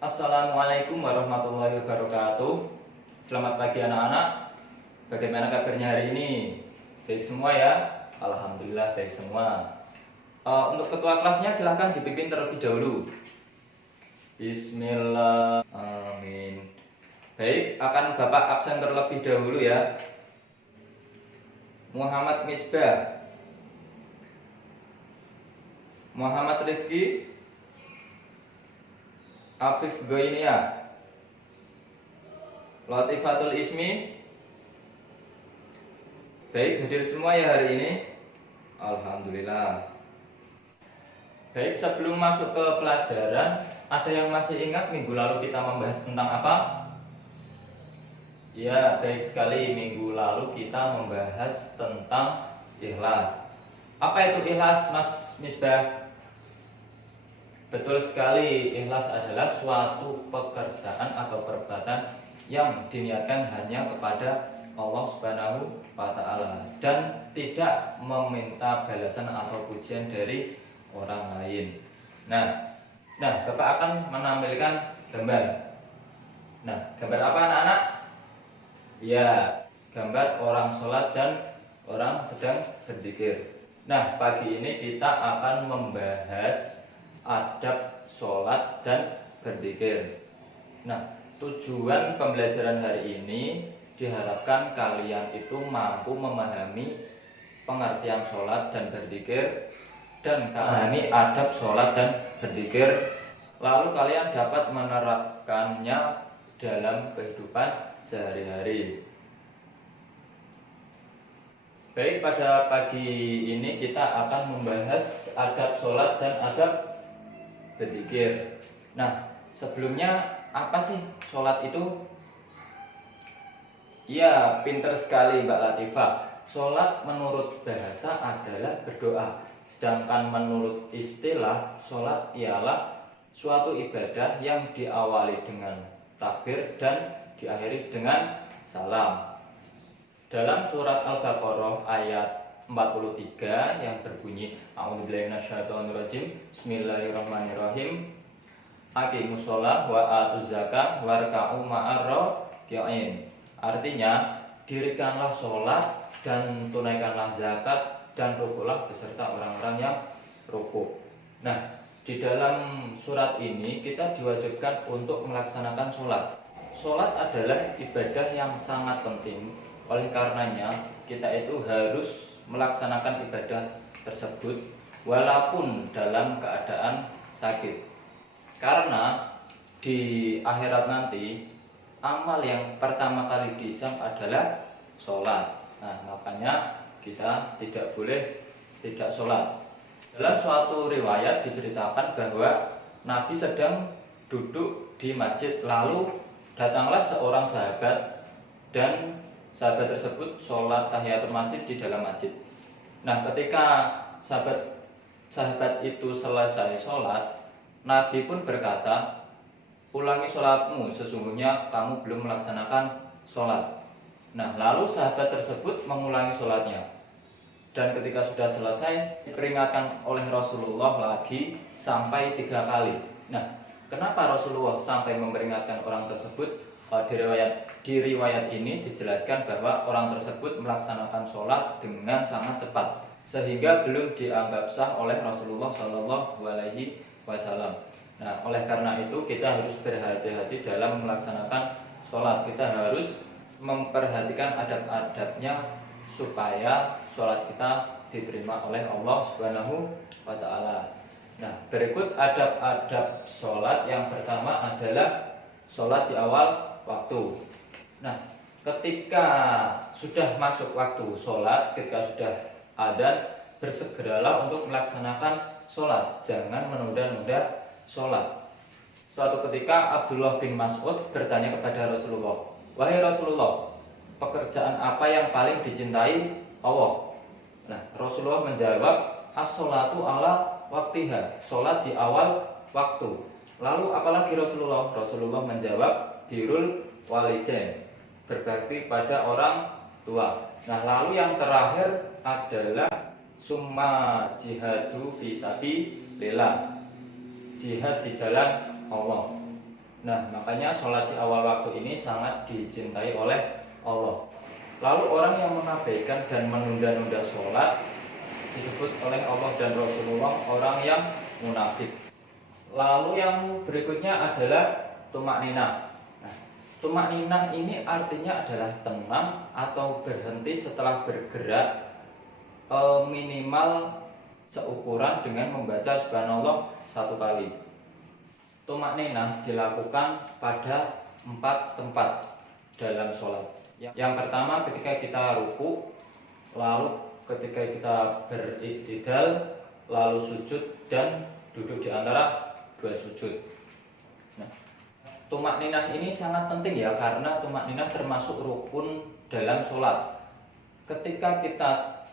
Assalamualaikum warahmatullahi wabarakatuh. Selamat pagi anak-anak. Bagaimana kabarnya hari ini? Baik semua ya? Alhamdulillah baik semua. Untuk ketua kelasnya silahkan dipimpin terlebih dahulu. Bismillah. Amin. Baik, akan Bapak absen terlebih dahulu ya. Muhammad Misbah, Muhammad Rifki, Afif Goinia, Latifatul Ismi. Baik, hadir semua ya hari ini. Alhamdulillah. Baik, sebelum masuk ke pelajaran, ada yang masih ingat minggu lalu kita membahas tentang apa? Ya, baik sekali. Minggu lalu kita membahas tentang ikhlas. Apa itu ikhlas, Mas Misbah? Betul sekali, ikhlas adalah suatu pekerjaan atau perbuatan yang diniatkan hanya kepada Allah Subhanahu wa Ta'ala dan tidak meminta balasan atau pujian dari orang lain. Nah, Bapak akan menampilkan gambar. Nah, gambar apa anak-anak? Ya, gambar orang sholat dan orang sedang berzikir. Nah, pagi ini kita akan membahas adab sholat dan berzikir. Nah, tujuan pembelajaran hari ini diharapkan kalian itu mampu memahami pengertian sholat dan berzikir dan memahami adab sholat dan berzikir, lalu kalian dapat menerapkannya dalam kehidupan sehari-hari. Baik, pada pagi ini kita akan membahas adab sholat dan adab berzikir. Nah, sebelumnya apa sih sholat itu? Ya, pinter sekali Mbak Latifah. Sholat menurut bahasa adalah berdoa. Sedangkan menurut istilah, sholat ialah suatu ibadah yang diawali dengan takbir dan diakhiri dengan salam. Dalam surat Al-Baqarah ayat 43 yang berbunyi A'udzubillahi minasyaitonirrajim Bismillahirrahmanirrahim. Aqimus shalah wa atuz zakah warka'u ma'ar raki'in. Artinya, dirikanlah sholat dan tunaikanlah zakat dan rukuklah beserta orang-orang yang rukuk. Nah, di dalam surat ini kita diwajibkan untuk melaksanakan sholat. Sholat adalah ibadah yang sangat penting. Oleh karenanya, kita itu harus melaksanakan ibadah tersebut walaupun dalam keadaan sakit. Karena di akhirat nanti amal yang pertama kali dihisab adalah sholat. Nah, makanya kita tidak boleh tidak sholat. Dalam suatu riwayat diceritakan bahwa Nabi sedang duduk di masjid, lalu datanglah seorang sahabat dan sahabat tersebut sholat tahiyatul masjid di dalam masjid. Nah, ketika sahabat itu selesai sholat, Nabi pun berkata, ulangi sholatmu, sesungguhnya kamu belum melaksanakan sholat. Nah, lalu sahabat tersebut mengulangi sholatnya. Dan ketika sudah selesai, diperingatkan oleh Rasulullah lagi sampai 3 kali. Nah, kenapa Rasulullah sampai memperingatkan orang tersebut? Di riwayat ini dijelaskan bahwa orang tersebut melaksanakan sholat dengan sangat cepat sehingga belum dianggap sah oleh Rasulullah Shallallahu Alaihi Wasallam. Nah, oleh karena itu kita harus berhati-hati dalam melaksanakan sholat. Kita harus memperhatikan adab-adabnya supaya sholat kita diterima oleh Allah Subhanahu wa Ta'ala. Nah, berikut adab-adab sholat. Yang pertama adalah sholat di awal waktu. Nah, ketika sudah masuk waktu sholat, ketika sudah adzan, bersegeralah untuk melaksanakan sholat. Jangan menunda-nunda sholat. Suatu ketika Abdullah bin Mas'ud bertanya kepada Rasulullah, wahai Rasulullah, pekerjaan apa yang paling dicintai Allah? Nah, Rasulullah menjawab, as-sholatu ala waktiha, sholat di awal waktu. Lalu apalagi Rasulullah? Rasulullah menjawab, birrul walidain, berbakti pada orang tua. Nah, lalu yang terakhir adalah summa jihadu fi sabilillah, jihad di jalan Allah. Nah, makanya sholat di awal waktu ini sangat dicintai oleh Allah. Lalu orang yang mengabaikan dan menunda-nunda sholat disebut oleh Allah dan Rasulullah orang yang munafik. Lalu yang berikutnya adalah tumak ninah. Nah, tumak ninah ini artinya adalah tenang atau berhenti setelah bergerak, minimal seukuran dengan membaca subhanallah 1 kali. Tumak ninah dilakukan pada 4 tempat dalam sholat. Yang pertama ketika kita ruku, lalu ketika kita beriktidal, lalu sujud dan duduk di antara 2 sujud. Nah, tumak ninah ini sangat penting ya, karena tumak ninah termasuk rukun dalam sholat. Ketika kita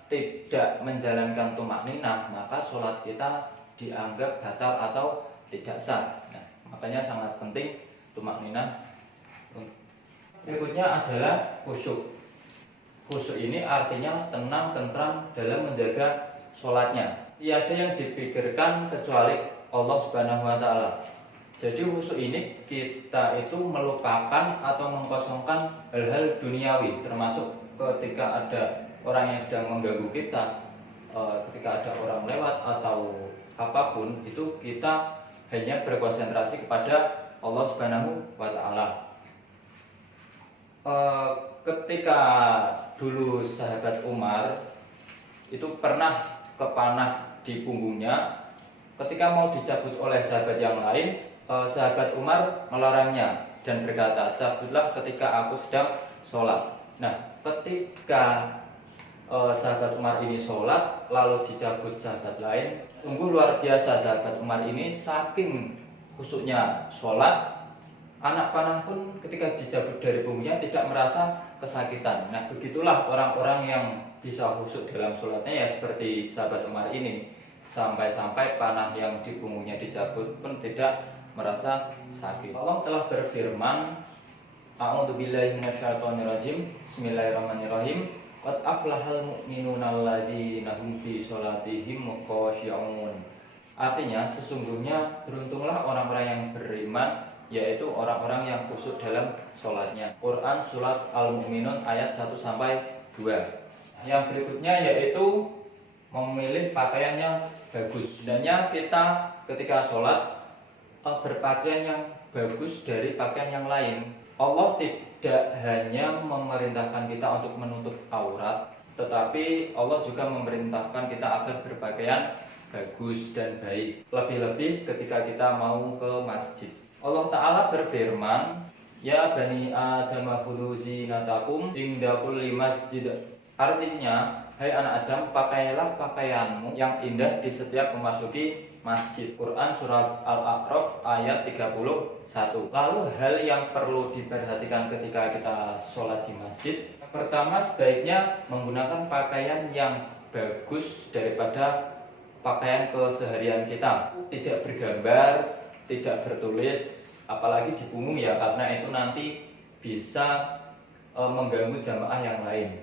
tidak menjalankan tumak ninah, maka sholat kita dianggap batal atau tidak sah. Nah, makanya sangat penting tumak ninah. Berikutnya adalah khusyuk. Khusyuk ini artinya tenang, tentram dalam menjaga sholatnya. Tiada yang dipikirkan kecuali Allah Subhanahu wa Ta'ala. Jadi khusyuk ini kita itu melupakan atau mengkosongkan hal-hal duniawi, termasuk ketika ada orang yang sedang mengganggu kita, ketika ada orang lewat atau apapun, itu kita hanya berkonsentrasi kepada Allah Subhanahu wa Ta'ala. Ketika dulu sahabat Umar itu pernah kepanah di punggungnya, ketika mau dicabut oleh sahabat yang lain, sahabat Umar melarangnya dan berkata, cabutlah ketika aku sedang sholat. Nah, ketika sahabat Umar ini sholat lalu dicabut sahabat lain, sungguh luar biasa sahabat Umar ini, saking khusyuknya sholat, anak panah pun ketika dicabut dari punggungnya tidak merasa kesakitan. Nah, begitulah orang-orang yang bisa khusyuk dalam sholatnya, ya seperti sahabat Umar ini, sampai-sampai panah yang di punggungnya dicabut pun tidak merasa sakit. Allah telah berfirman, A'udzubillahi minasyaitonirrajim, Bismillahirrahmanirrahim, qad aflahal mu'minuna alladzina hum fi sholatihim khashi'un. Artinya, sesungguhnya beruntunglah orang-orang yang beriman, yaitu orang-orang yang khusyuk dalam sholatnya. Quran Surat Al-Mu'minun ayat 1-2. Yang berikutnya yaitu memilih pakaian yang bagus. Sebenarnya kita ketika sholat berpakaian yang bagus dari pakaian yang lain. Allah tidak hanya memerintahkan kita untuk menutup aurat, tetapi Allah juga memerintahkan kita agar berpakaian bagus dan baik. Lebih-lebih ketika kita mau ke masjid. Allah Ta'ala berfirman, Ya Bani Adam khudhu zinatakum inda kulli masjid. Artinya, hai anak Adam, pakailah pakaianmu yang indah di setiap memasuki masjid. Quran Surat Al-A'raf ayat 31. Lalu hal yang perlu diperhatikan ketika kita sholat di masjid, pertama sebaiknya menggunakan pakaian yang bagus daripada pakaian keseharian kita. Tidak bergambar, tidak bertulis, apalagi di punggung ya, karena itu nanti bisa mengganggu jamaah yang lain.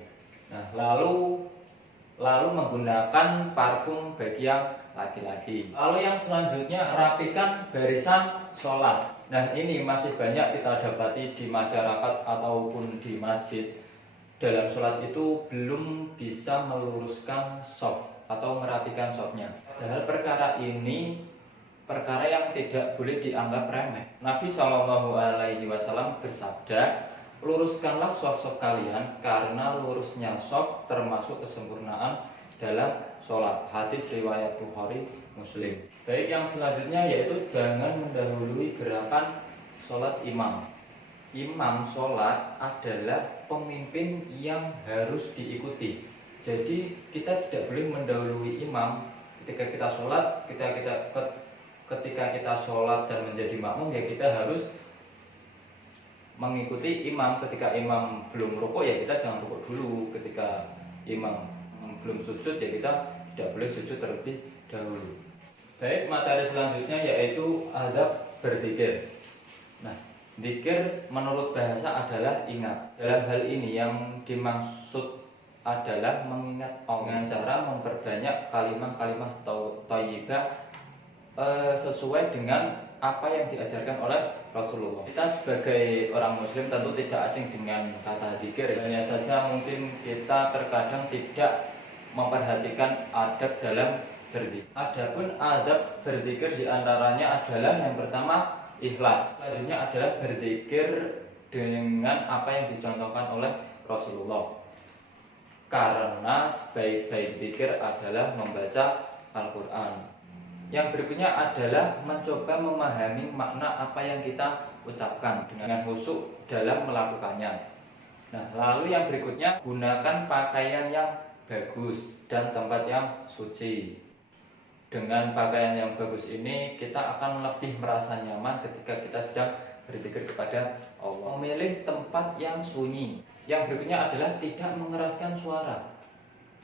Nah, lalu menggunakan parfum bagi yang laki-laki. Lalu yang selanjutnya, rapikan barisan sholat. Nah, ini masih banyak kita dapati di masyarakat ataupun di masjid. Dalam sholat itu belum bisa meluruskan shaf atau merapikan shafnya. Padahal perkara ini perkara yang tidak boleh dianggap remeh. Nabi SAW bersabda, luruskanlah shaf-shaf kalian, karena lurusnya shaf termasuk kesempurnaan dalam sholat. Hadis riwayat Bukhari Muslim. Baik, yang selanjutnya yaitu jangan mendahului gerakan sholat imam. Imam sholat adalah pemimpin yang harus diikuti. Jadi kita tidak boleh mendahului imam ketika kita sholat. Ketika kita sholat dan menjadi makmum, ya kita harus mengikuti imam. Ketika imam belum rukuk, ya kita jangan rukuk dulu. Ketika imam belum sujud, ya kita tidak boleh sujud terlebih dahulu. Baik, materi selanjutnya yaitu adab berzikir. Nah, zikir menurut bahasa adalah ingat. Dalam hal ini yang dimaksud adalah mengingat Allah dengan cara memperbanyak kalimat-kalimat thayyibah sesuai dengan apa yang diajarkan oleh Rasulullah. Kita sebagai orang muslim tentu tidak asing dengan kata zikir. Hanya saja mungkin kita terkadang tidak memperhatikan adab dalam berzikir. Adapun adab berzikir diantaranya adalah yang pertama ikhlas. Selanjutnya adalah berzikir dengan apa yang dicontohkan oleh Rasulullah. Karena sebaik-baik zikir adalah membaca Al-Quran. Yang berikutnya adalah mencoba memahami makna apa yang kita ucapkan dengan khusyuk dalam melakukannya. Nah, lalu yang berikutnya, gunakan pakaian yang bagus dan tempat yang suci. Dengan pakaian yang bagus ini kita akan lebih merasa nyaman ketika kita sedang berzikir kepada Allah. Memilih tempat yang sunyi. Yang berikutnya adalah tidak mengeraskan suara.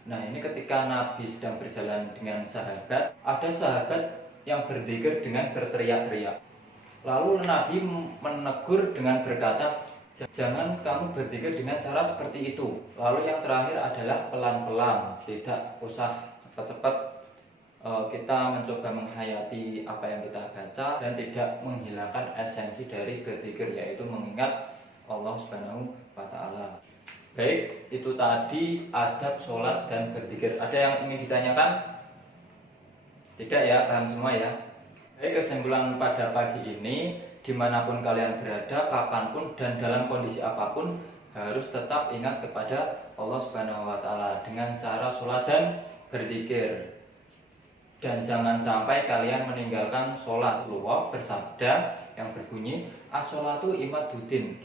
Nah, ini ketika Nabi sedang berjalan dengan sahabat, ada sahabat yang berzikir dengan berteriak-teriak. Lalu Nabi menegur dengan berkata, jangan kamu berzikir dengan cara seperti itu. Lalu yang terakhir adalah pelan-pelan, tidak usah cepat-cepat. Kita mencoba menghayati apa yang kita baca dan tidak menghilangkan esensi dari berzikir, yaitu mengingat Allah Subhanahu wa Ta'ala. Baik, itu tadi adab sholat dan berzikir. Ada yang ingin ditanyakan? Tidak ya, paham semua ya? Baik, kesimpulan pada pagi ini, dimanapun kalian berada, kapanpun dan dalam kondisi apapun, harus tetap ingat kepada Allah Subhanahu wa Ta'ala dengan cara sholat dan berzikir. Dan jangan sampai kalian meninggalkan sholat. Allah bersabda yang berbunyi, as-sholatu imaduddin,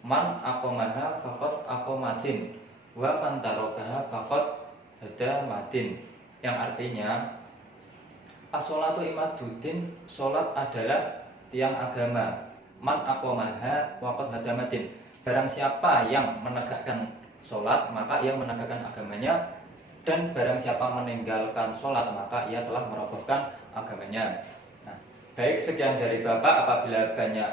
man aqomaha faqad aqomatin, wa man tarokaha faqad hadamatin. Yang artinya, as-sholatu imaduddin, sholat adalah tiang agama. Man aqomaha faqad hadamatin, barang siapa yang menegakkan sholat maka ia menegakkan agamanya, dan barang siapa meninggalkan sholat maka ia telah merobohkan agamanya. Nah, baik, sekian dari Bapak. Apabila banyak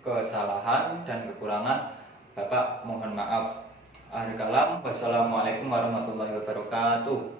kesalahan dan kekurangan, Bapak mohon maaf. Akhir kalam, wassalamualaikum warahmatullahi wabarakatuh.